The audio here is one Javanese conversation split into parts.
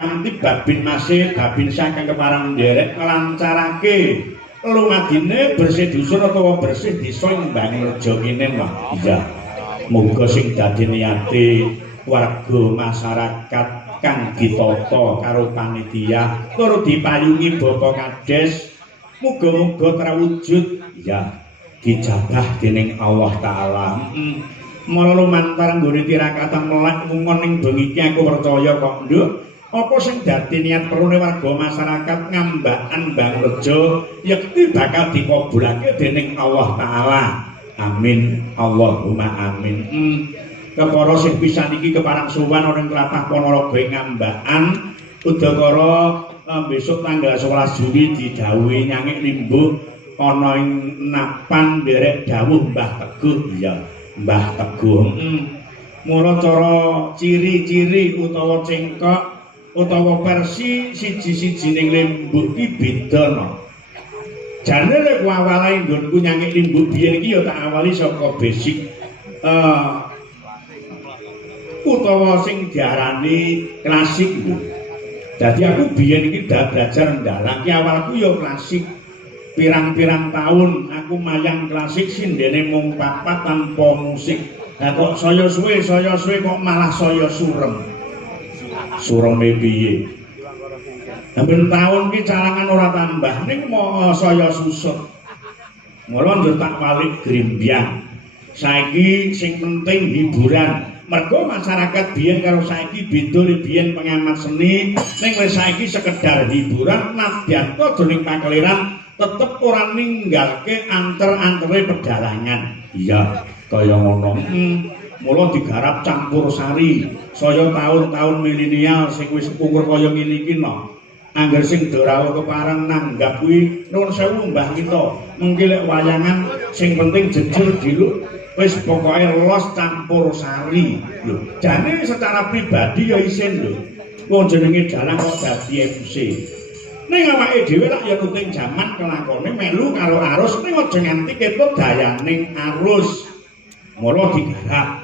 kanthi babin masih babin saking keparang nderek nglancarake lumadine bersih dusun utawa bersih desa ing Bangrejo kene mah. Iya. Muga sing dadi niate warga masyarakat kang ditata karo panitia tur dipayungi Bapak Kades muga-muga terwujud ya dijabah dening Allah taala. Mula lumantar nggone tirakatan melak mungon ning bengi iki aku percaya kok nduk apa sing dadi niat perune warga masyarakat ngambakan Bangrejo yakti bakal dikabulake dening Allah taala. Amin Allahumma amin. Kepara sing pisan iki keparang suwan ora ing tlatah Ponorogo ngambakan udakara besok tanggal 11 Juli didhawuhi nyangik limbuh ana ing napan nderek dawuh Mbah Teguh ya Mbah Teguh. Mula cara ciri-ciri utawa cengkok utawa versi siji-sijining lembuh iki beda no. Jane lek awale nggonku nyangik lembuh biyen iki ya tak awali saka basic utawa sing diarani klasik lho. Dadi aku biyen iki belajar ndalang ki awalku ya klasik. Pirang-pirang tahun aku mayang klasik sindene mung 4 tanpa musik. Lah kok saya suwe kok malah saya surem. Sureme piye? Ben taun ki calangan ora tambah ning mau saya susut. Mula yo tak balik grimbyang. Saiki sing penting hiburan. Mergo masyarakat biyen karo saiki beda biyen pengamat seni ning wis saiki sekedar hiburan nadyan to dening pakeliran tetep ora ninggalke anter-antere pedalangan. Iya, kaya ngono. Mula digarap campur sari. Saya tahun-tahun milenial sing wis umur kaya ngene iki no. Angger sing dorawa kepareng nanggap kuwi nuwun sewu Mbah kita. Mengki lek wayangan sing penting jejur diluk wis pokoke los campur sari. Lho, jane secara pribadi ya isin lho. Wong jenenge dalang kok dadi MC. Ning awake dhewe lak ya nuting jaman kelakone melu karo arus ning aja nganti ketut dayaning arus. Mula digarap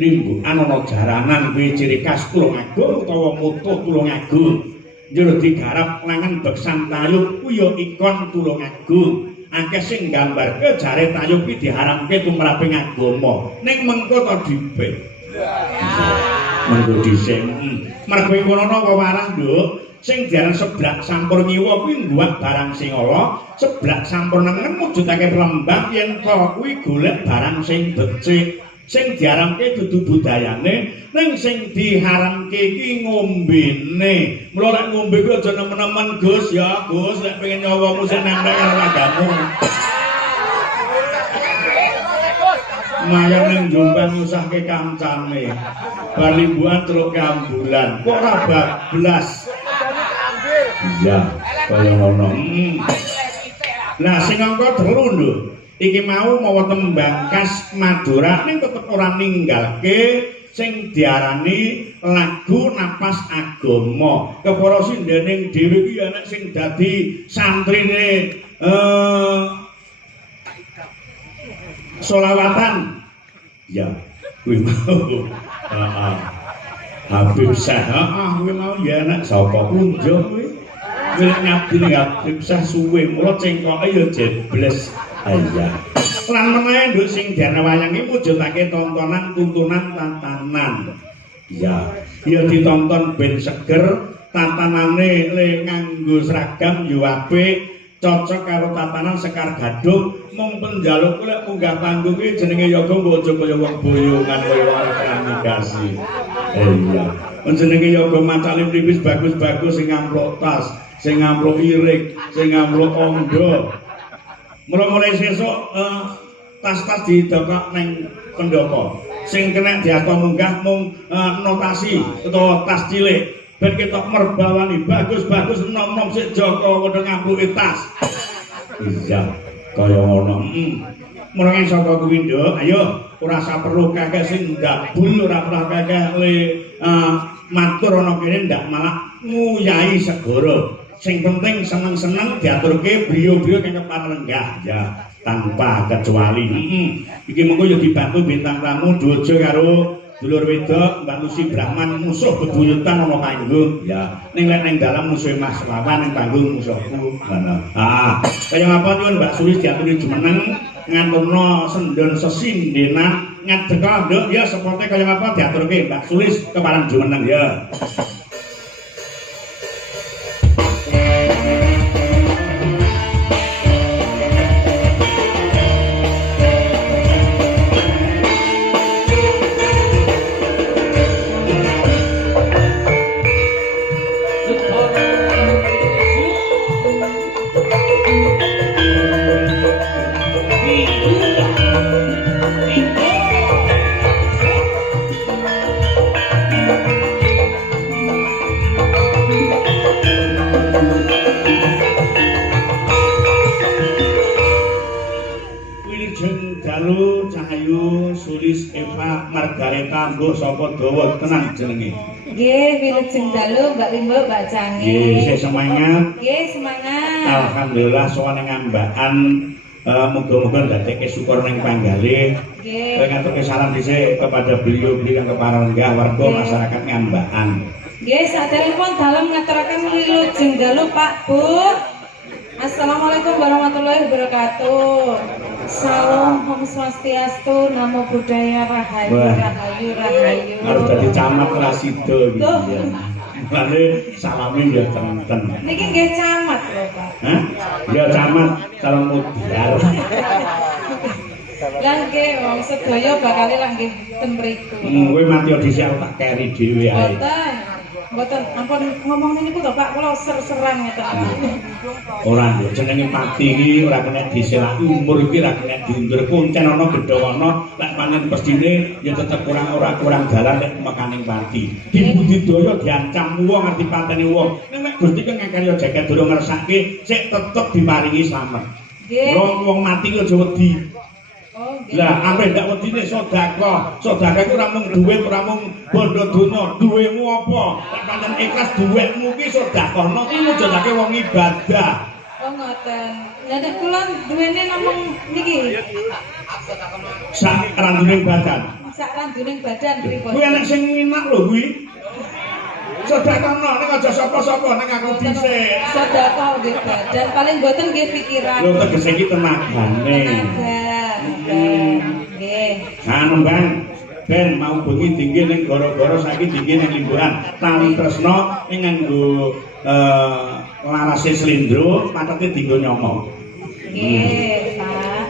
limbukan ana jaranan kuwi ciri khas Tulungagung utawa mutuh Tulungagung. Njur digarap langan beksan tayub kuwi ya ikon Tulungagung. Akeh sing nggambarke jare tayub iki diharamke tumraping agama. Ning mengko to dipek. Mengko dhisik. Mergo ngono apa warah, Nduk? Sing diaran seblak sampur ngiwa kuwi ngguwak barang sing ala, seblak sampur nengen mujudake lembang yen to kuwi golek barang sing becik. Sing diaramke dudu budayane, ning sing diharamke iki ngombene. Mula lek ngombe kuwi aja nemen-nemen, Gus ya, Gus, lek pengen nyawamu sing nempel karo agamu. Mayang ning Jombang nyusahke kancane. Bar limbuhan celuk ambulan. Kok ora bablas. Iya, kaya ngono. Nah, sing angka 3 lho. Iki mau mawa tembang khas Madura ning tetep ora ninggalke sing diarani lagu napas agama. Kepara sindening dhewe iki ana sing dadi santrine solawatan. Ya, kuwi mau. Habib Syah, kuwi mau ya anak sapa kunjo kuwi. Kuwi ngabdi ning Habib Syah suwe, mula cengkoke ya jebles. Iya. Lan menawa nduk sing diarani wayang iki mujudake tontonan tuntunan tatanan. Iya, ya ditonton ben seger, tatanane le nganggo seragam yo apik, cocok karo tatanan Sekar Gadung. Mung penjaluk lek munggah panggung iki jenenge yoga mbok aja kaya wong boyongan kaya arep navigasi. Iya. Jenenge yoga macale tipis bagus-bagus sing ngamplok tas, sing ngamplok irik, sing ngamplok ondo. Mulai sesuk tas-tas didokok neng pendopo. Sing kena diato munggah mung notasi utawa tas cilik. Ben ketok merbawani bagus-bagus nom-nom sik Joko padha ngampluki tas. Iya, kaya ngono. Mulai saka kuwi nduk, ayo ora usah perlu kakek sing ndabul, ora perlu kakek matur ana kene ndak malah nguyahi segara. Sing penting seneng-seneng diaturke beliau-beliau kang keparenggah ya tanpa kecuali. Iki mengko ya dibantu bintang tamu Dojo karo dulur wedok Mbak Lucy Brahman musuh bebuyutan ana panggung ya ning lek ning dalam musuh Mas Wawan ning panggung musuhku ngono kaya ngapa nyuwun Mbak Sulis diaturi jumeneng nganturna sendon sesindenan ngadeka nduk ya sepote kaya ngapa diaturke Mbak Sulis keparang jumeneng ya. Margareta mbok sapa dawa tenan jenenge. Nggih, wilujeng dalu Mbak Limbo, Mbak Canggih. Nggih, isih semangat. Nggih, semangat. Alhamdulillah sowan ngambakan muga-muga ndadekke syukur ning panggalih. Nggih. Ngaturke salam dhisik kepada beliau-beliau yang keparenggah warga masyarakat ngambakan. Nggih, saderengipun dalem ngaturaken wilujeng dalu Pak Bu. Assalamualaikum warahmatullahi wabarakatuh. Salam Om Swastiastu, Namo Buddhaya, Rahayu, Rahayu, Rahayu. Harus dadi camat ra sida iki. Lane salame ya tenten. Niki nggih camat lho, Pak. Hah? Ya camat salam mudiar. Lah nggih wong sedaya bakal lah nggih ten mriku. Kowe mati dhisik tak keri dhewe ae. Mboten. Mboten ampun ngomong niku to Pak, kula ser-seran ngeten. Ora yo jenenge pati iki ora kena diselaki umur iki ora kena diundur kuncen ana gedhe ana lek panen pesthine ya tetep kurang dalan nek mekaning pati. Dibudidaya diancam wong ngerti pateni wong. Nek Gusti ki ngekeli jaket durung ngersake sik tetep diparingi slamet. Nggih. Wong mati aja wedi. Oh, nggih. Lah ampe ndak wedine sedekah. Sedekah iku ora mung dhuwit, ora mung bondo donya. Duwemu apa? Nek pancen ikhlas dhuwitmu ki sedekahno ki mujudake wong ibadah. Oh ngoten. Lah nek kula duwene namung niki. Sak randuning badan. Sak randuning badan pripun? Kuwi enek sing minak lho kuwi. Sedekahno ning aja sapa-sapa ning aku dhisik. Sedekah nggih badan, paling mboten nggih pikiran. Lho tegese iki tenagane. Tenaga. Nggih. Anu Bang, ben mau bengi dingin ning gara-gara saiki dingin ning liburan. Tali tresno ning nganggo larase slendro, patete dienggo nyomo. Nggih, Pak.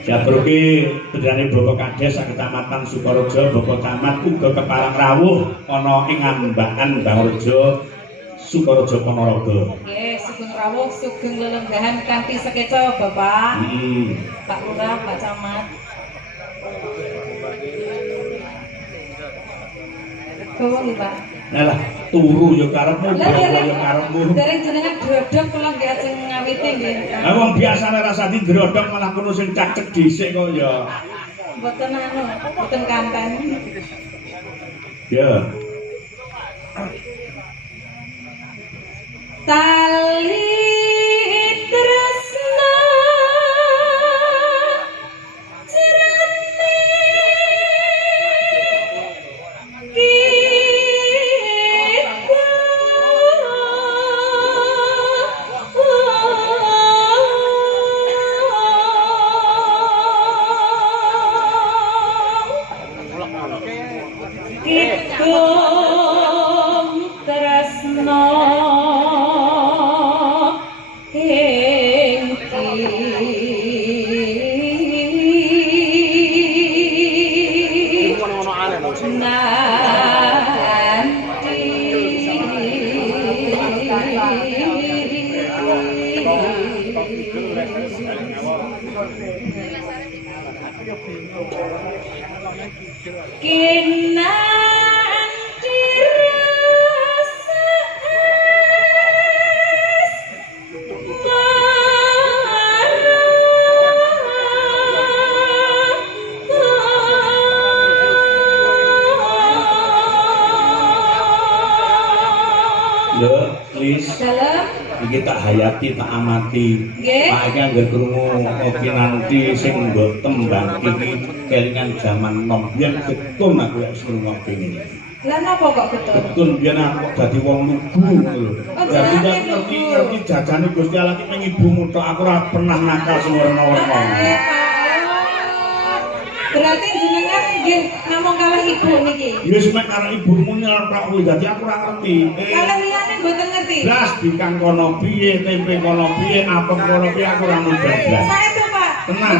Jaturuki bedrane Boko Kades Kecamatan Sukorejo, Boko Camat uga keparang rawuh ana ing Ambakan Bangrejo, Sukorejo Ponorogo. Nggih, sugeng rawuh, sugeng lelenggahan kanthi sekeca, Bapak. Pak Lurah, Pak Camat. Bawa nggih, Pak. Lah turu ya karepmu, bawa ya karepmu. Dereng jenengan drodhok kula nggih ajeng ngawiti nggih. Lah wong biasane rasa didrodhok malah kono sing cacek dhisik kok ya. Mboten anu, mboten kanten. Ya. Tali tresna jerane kita tresna Lho, Lis. Dalem. Iki tak hayati, tak amati. Nggih. Pak iki anggere krungu kopi nanti sing mbok tembang iki kelingan jaman nom. Biyen ketun aku lek krungu ngene. Lah napa kok betul? Ketun biyen aku dadi wong lugu lho. Dadi ngerti jajane Gusti Allah iki ning ibumu tok aku ora pernah nakal sing warna-warna. Berarti jenengan nggih namung kalih ibu niki. Ya wis mek karo ibumu nyelok kuwi dadi aku ora ngerti. Kalih liyane mboten ngerti. Blas dikang kono piye, tempe kono piye, apem kono piye aku ora ngerti blas. Saestu, Pak. Tenang.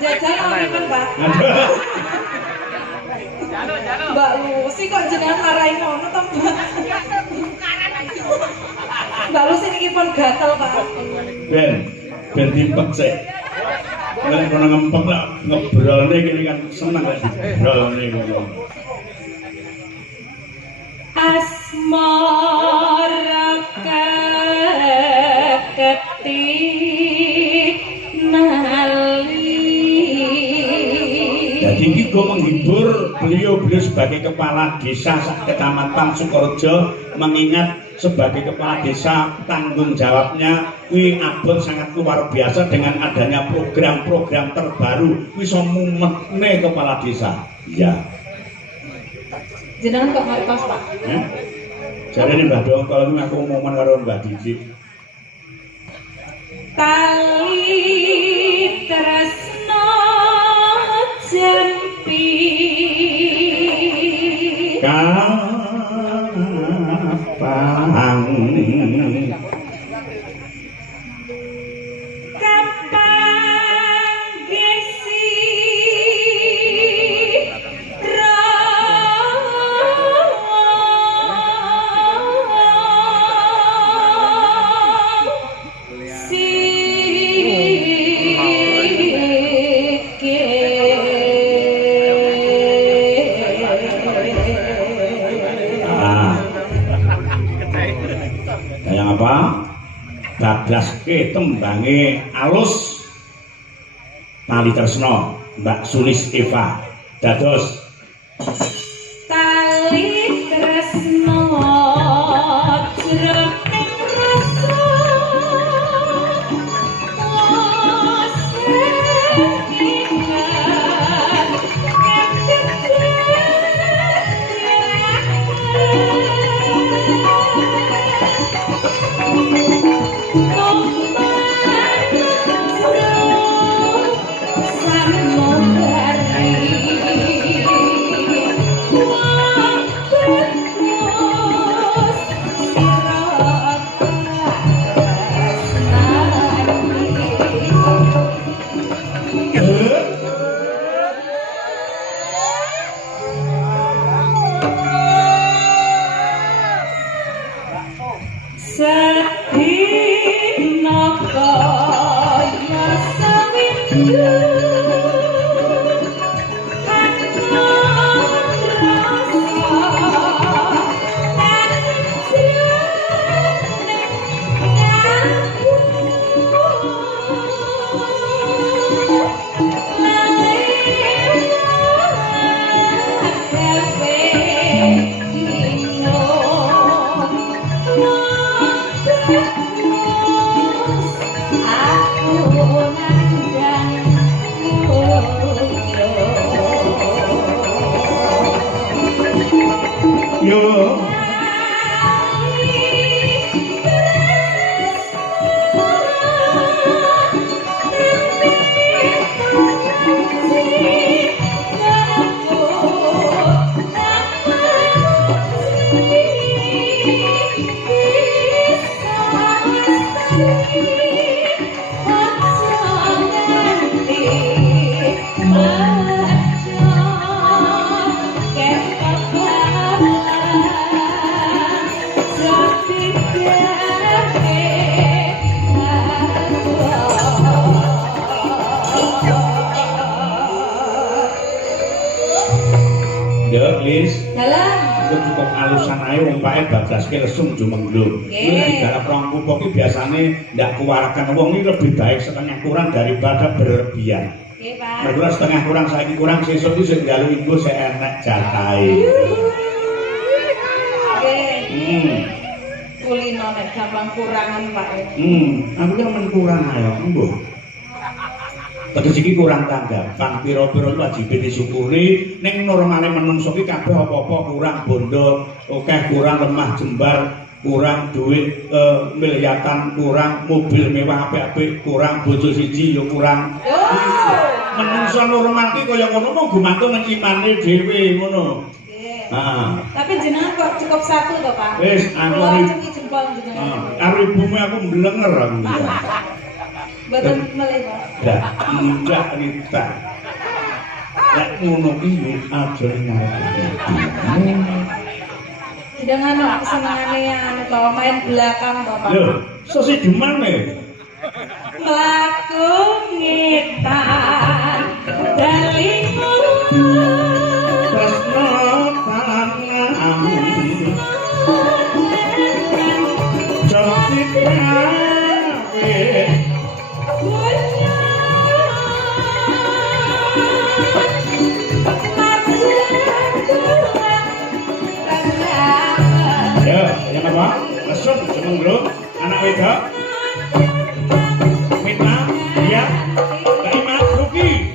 Jajal omongan, Pak. Aduh. Mbak Lucy kok jenengan marahi ngono to, Mbak? Mbak Lucy niki pun gatel, Pak. Ben dipek sik. Nek kono ngempek lah ngebrolne kene kan seneng lek dibrolne ngono. Asmara ketinali. Jadi iki go menghibur beliau sebagai kepala desa Kecamatan Sukorejo, mengingat sebagai kepala desa tanggung jawabnya kuwi abot sangat luar biasa dengan adanya program-program terbaru iso mumetne kepala desa. Iya. Jenengan kok ngertos, Pak? Jarene Mbah Dongkol niku aku momen karo Mbah Didi. Tali tresno jampi Kapang gesi Bablaske tembange alus Tali Tresno Mbak Sulis Eva dados Tali tresno jroning rasa Bablaske lesung jumenglung. Nek digarap rong kupok iki biasane ndak kuwaraken wong iki lebih baik setengah kurang daripada berlebihan. Nggih, Pak. Mergo setengah kurang saiki kurang sesuk iki sing njalu iku sik enek jatahe. Nggih. gak gampang kurangan Pak. Aku yang menkurang ayo, mbuh. Terus iki kurang tanggapan, pira-pira wajib disyukuri, ning normale menungso iki kabeh apa-apa kurang bondo, akeh kurang lemah jembar, kurang duit miliatan, kurang mobil mewah apik-apik, kurang bojo siji ya kurang. Menungso normal ki kaya ngono mung gumantung nang imane dhewe ngono. Tapi jenengan kok cukup satu toh Pak? Wis aku cuci jempol jenengan. Aribume aku mblenger aku. Betul meleh Pak. Enggak Rita. Lek ngono ki aja ngarep. Dengan kesenengane anu to main belakang to Pak. Lho, sesi demane. Mlaku ngetan daling Tresno tangan. Jati kawe. Ya, yang apa? Mesum, seneng bro, anak wedok. Mita, ya, Kaimat, Ruki.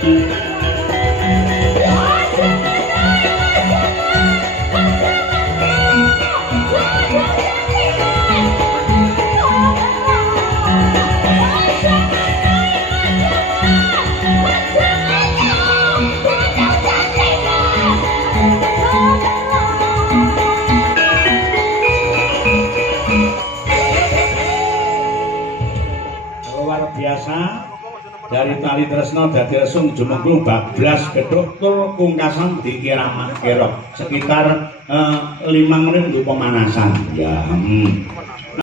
Thank you. luar biasa. Dari tali tresno dadi resung jumengklu bablas gedhok tur pungkasan dikiramak kerok sekitar 5 menit untuk pemanasan ya.